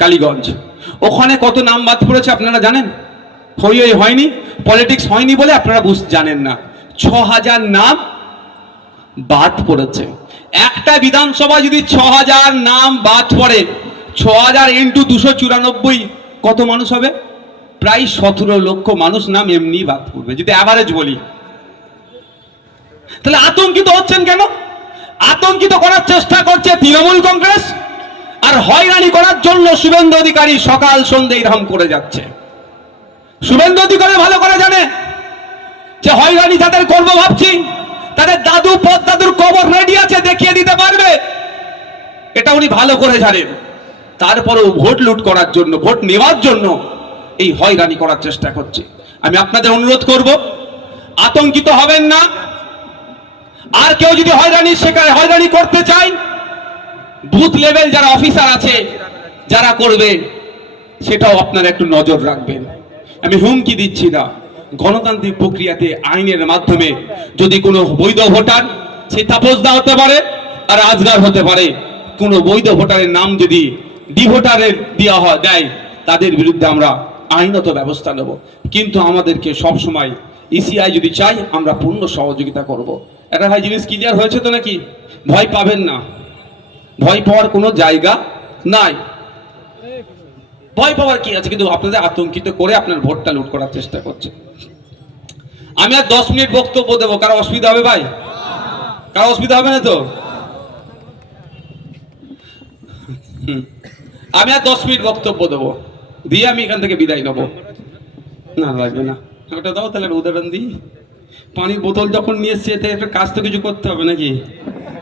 কালীগঞ্জ। ওখানে কত নাম বাদ পড়েছে আপনারা জানেন? হই হই হয়নি পলিটিক্স হয়নি বলে আপনারা বুঝ, জানেন না। ছ হাজার নাম বাদ পড়েছে। একটা বিধানসভা যদি ছ হাজার নাম বাদ পড়ে ছ হাজার ইন্টু দুশো চুরানব্বই কত মানুষ হবে? প্রায় সতেরো লক্ষ মানুষ নাম এমনি বাদ পড়বে, যদি অ্যাভারেজ বলি। তাহলে আতঙ্কিত হচ্ছেন কেন? আতঙ্কিত করার চেষ্টা করছে তৃণমূল কংগ্রেস আর হয়রানি করার জন্য শুভেন্দু অধিকারী সকাল সন্ধে এরকম করে যাচ্ছে। শুভেন্দু অধিকারী ভালো করে জানে যে হয়রানি যাদের করব ভাবছি, তাদের দাদু পদ দাদুর কবর রেডি আছে, দেখিয়ে দিতে পারবে। এটা উনি ভালো করে জানেন। তারপরেও ভোট লুট করার জন্য, ভোট নেওয়ার জন্য এই হয়রানি করার চেষ্টা করছে। আমি আপনাদের অনুরোধ করব, আতঙ্কিত হবেন না। আর কেউ যদি হয়রানি শেখায় হয়রানি করতে চায় বুথ লেভেল যারা অফিসার আছে, যারা করবে, সেটাও আপনারা একটু নজর রাখবেন। আমি হুমকি দিচ্ছি না। গণতান্ত্রিক প্রক্রিয়াতে আইনের মাধ্যমে যদি কোনো বৈধ ভোটার, সে তাপসদা হতে পারে, আর আজগার হতে পারে। কোনো বৈধ ভোটারের নাম যদি ডি ভোটারের দেওয়া হয়, দেয়, তাদের বিরুদ্ধে আমরা আইনত ব্যবস্থা নেব। কিন্তু আমাদেরকে সব সময় ইসিআই যদি চাই, আমরা পূর্ণ সহযোগিতা করব। এটা ভাই জিনিস ক্লিয়ার হয়েছে তো নাকি? ভয় পাবেন না। ভয় পাওয়ার কোনো জায়গা নাই। ভয় পাওয়ার কি আছে? কিন্তু আপনাদের আতঙ্কিত করে আপনার ভোটটা লুট করার চেষ্টা করছে। আমি আর দশ মিনিট বক্তব্য দেবো। কারও অসুবিধা হবে ভাই? কারও অসুবিধা হবে না তো। আমি আর দশ মিনিট বক্তব্য দেবো। দিয়ে আমি এখান থেকে বিদায় নেব। না, লাগবে না। ওটা দাও তাহলে উদাহরণ দিই পানির বোতল যখন নিয়ে এসছে একটা কাজ তো কিছু করতে হবে নাকি?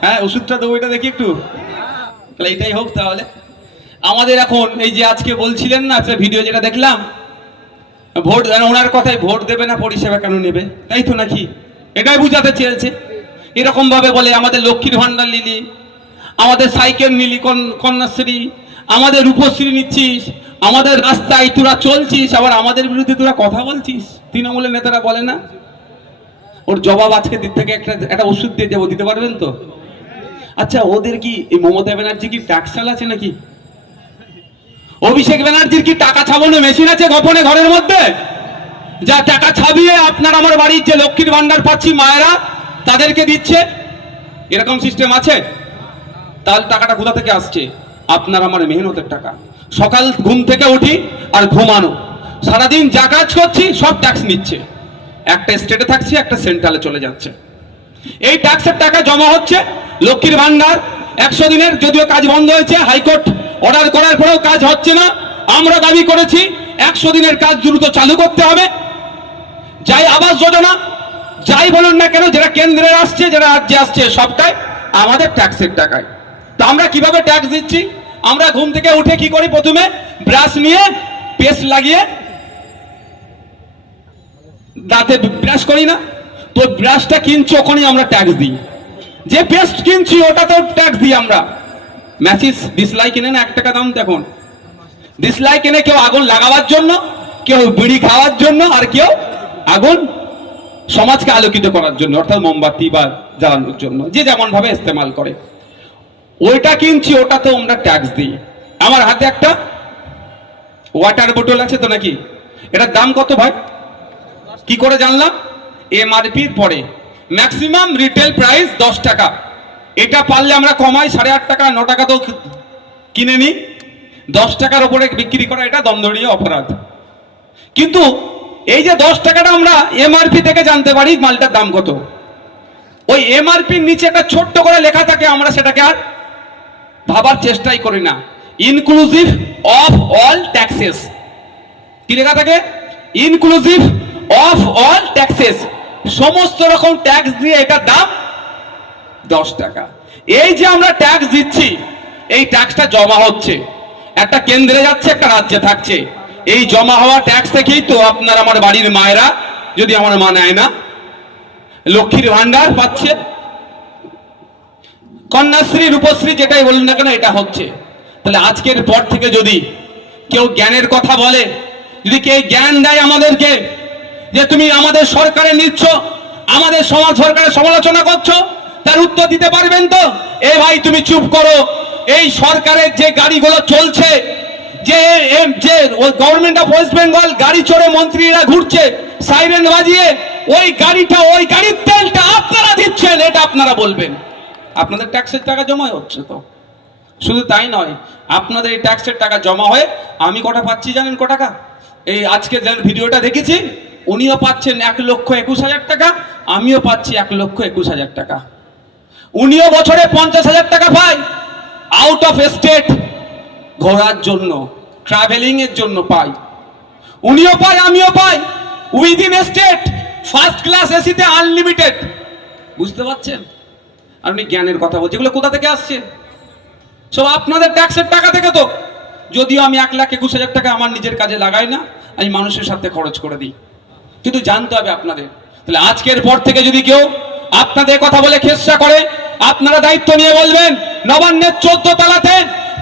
হ্যাঁ ওষুধটা দেবো এটা দেখি একটু। তাহলে এটাই হোক তাহলে। আমাদের এখন এই যে আজকে বলছিলেন না, একটা ভিডিও যেটা দেখলাম, ভোট ওনার কথায় ভোট দেবে না, পরিষেবা কেন নেবে? তাই তো নাকি? এটাই বুঝাতে চেয়েছে। এরকম ভাবে বলে আমাদের লক্ষ্মীর ভান্ডার নিলি আমাদের সাইকেল নিলি কন্যাশ্রী, আমাদের রূপশ্রী নিচ্ছিস, আমাদের রাস্তায় তোরা চলছিস, আবার আমাদের বিরুদ্ধে তোরা কথা বলছিস। তৃণমূলের নেতারা বলে না? ওর জবাব আজকে দিক থেকে একটা একটা ওষুধ দিয়ে যাব দিতে পারবেন তো? আচ্ছা ওদের কি এই মমতা ব্যানার্জি কি ট্যাক্সাল আছে নাকি? অভিষেক ব্যানার্জির কি টাকা ছাপানো মেশিন আছে গোপনে ঘরের মধ্যে? যা টাকা ছাপিয়ে আপনার আমার বাড়ির যে লক্ষ্মীর ভান্ডার পাচ্ছি মায়েরা, তাদেরকে দিচ্ছে? এরকম সিস্টেম আছে? তাহলে টাকাটা কোথা থেকে আসছে? আপনার আমার মেহনতের টাকা। সকাল ঘুম থেকে উঠি আর ঘুমানো। সারাদিন যা কাজ করছি, সব ট্যাক্স নিচ্ছে। একটা স্টেটে থাকছি, একটা সেন্ট্রালে চলে যাচ্ছে। এই ট্যাক্সের টাকা জমা হচ্ছে, লক্ষ্মীর ভান্ডার, একশো দিনের যদিও কাজ বন্ধ হয়েছে, হাইকোর্ট অর্ডার করার পরেও কাজ হচ্ছে না। আমরা দাবি করেছি, একশো দিনের কাজ দ্রুত চালু করতে হবে। যাই আবাস যোজনা, যাই বলুন না কেন যেটা কেন্দ্রের আসছে যেটা রাজ্যে আসছে, সবটাই আমাদের ট্যাক্সের টাকায়। তো আমরা কীভাবে ট্যাক্স দিচ্ছি? আমরা ঘুম থেকে উঠে কি করি? প্রথমে ব্রাশ নিয়ে পেস্ট লাগিয়ে দাঁতে ব্রাশ করি না। তো ব্রাশটা কিনছি, ওখানেই আমরা ট্যাক্স দিই। যে পেস্ট কিনছি, ওটাতেও ট্যাক্স দিই আমরা। ম্যাচিস ডিসলাই কিনে না এক টাকা দাম, দেখুন। ডিসলাই এনে কেউ আগুন লাগাবার জন্য, কেউ বিড়ি খাওয়ার জন্য, আর কেউ আগুন সমাজকে আলোকিত করার জন্য, অর্থাৎ মোমবাতি বা জ্বালানোর জন্য, যে যেমন ভাবে ইস্তেমাল করে। ওইটা কিনছি, ওটাতেও আমরা ট্যাক্স দিই। আমার হাতে একটা ওয়াটার বোতল আছে তো নাকি? এটার দাম কত ভাই? কি করে জানলাম? এমআরপির পরে ম্যাক্সিমাম রিটেল প্রাইস দশ টাকা। এটা পারলে আমরা কমাই সাড়ে আট টাকা, ন টাকা তো কিনে নিই। দশ টাকার ওপরে বিক্রি করা এটা দণ্ডনীয় অপরাধ। কিন্তু এই যে দশ টাকাটা আমরা এমআরপি থেকে জানতে পারি মালটার দাম কত। ওই এমআরপির নিচে একটা ছোট্ট করে লেখা থাকে, আমরা সেটাকে আর ভাবার চেষ্টাই করি না। ইনক্লুসিভ অফ অল ট্যাক্সেস কি লেখা থাকে? ইনক্লুসিভ অফ অল ট্যাক্সেস সমস্ত রকম ট্যাক্স দিয়ে এটার দাম দশ টাকা। এই যে আমরা ট্যাক্স দিচ্ছি, এই ট্যাক্সটা জমা হচ্ছে। একটা কেন্দ্রে যাচ্ছে, একটা রাজ্যে থাকছে। এই জমা হওয়া ট্যাক্স থেকেই তো আপনার আমার বাড়ির মায়েরা যদি আমার মা নেয় না, লক্ষ্মীর ভান্ডার পাচ্ছে। কন্যাশ্রী, রূপশ্রী যেটাই বলুন না কেন, এটা হচ্ছে। তাহলে আজকের পর থেকে যদি কেউ জ্ঞানের কথা বলে, যদি কেউ জ্ঞান দেয় আমাদেরকে যে তুমি আমাদের সরকারে নিচ্ছ, আমাদের সমাজ সরকারের সমালোচনা করছ, তার উত্তর দিতে পারবেন তো? এ ভাই, তুমি চুপ করো। এই সরকারের যে গাড়িগুলো চলছে, যে যে গভর্নমেন্ট অফ ওয়েস্ট বেঙ্গল গাড়ি চড়ে মন্ত্রীরা ঘুরছে সাইরেন বাজিয়ে, ওই গাড়িটা, ওই গাড়ির তেলটা আপনারা দিচ্ছেন, এটা আপনারা বলবেন। আপনাদের ট্যাক্সের টাকা জমা হচ্ছে তো? শুধু তাই নয়, আপনাদের এই ট্যাক্সের টাকা জমা হয়ে আমি কটা পাচ্ছি জানেন ক টাকা এই আজকে যে ভিডিওটা দেখেছি উনিও পাচ্ছেন এক লক্ষ একুশ হাজার টাকা, আমিও পাচ্ছি এক লক্ষ একুশ হাজার টাকা। উনিও বছরে পঞ্চাশ হাজার টাকা পায়। আউট অফ স্টেট ঘোরার জন্য ট্রাভেলিং এর জন্য পাই উনিও পায়, আমিও পাই। উইদিন স্টেট ফার্স্ট ক্লাস এসিতে আনলিমিটেড বুঝতে পারছেন? আপনি জ্ঞানের কথা বলছেন এগুলো কোথা থেকে আসছে? সব আপনাদের ট্যাক্সের টাকা থেকে তো। যদিও আমি এক লাখ একুশ হাজার টাকা আমার নিজের কাজে লাগাই না, আমি মানুষের সাথে খরচ করে দিই। কিন্তু জানতে হবে আপনাদের। তাহলে আজকের পর থেকে যদি কেউ আপনাদের কথা বলে খেসা করে, আপনারা দায়িত্ব নিয়ে বলবেন, নবান্নের চোদ্দ তালাতে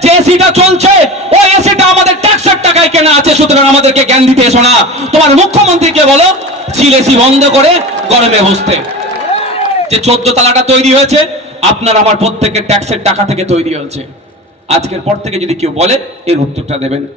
যে এসিটা চলছে, ওই এসিটা আমাদের ট্যাক্সের টাকায় কেনা আছে, সুতরাং আমাদেরকে জ্ঞান দিতে এসো না। তোমার মুখ্যমন্ত্রীকে বলো চিল এসি বন্ধ করে গরমে বসতে। যে চোদ্দ তালাটা তৈরি হয়েছে, আপনার আমার প্রত্যেকের ট্যাক্সের টাকা থেকে তৈরি হয়েছে। আজকের পর থেকে যদি কেউ বলে, এর উত্তরটা দেবেন।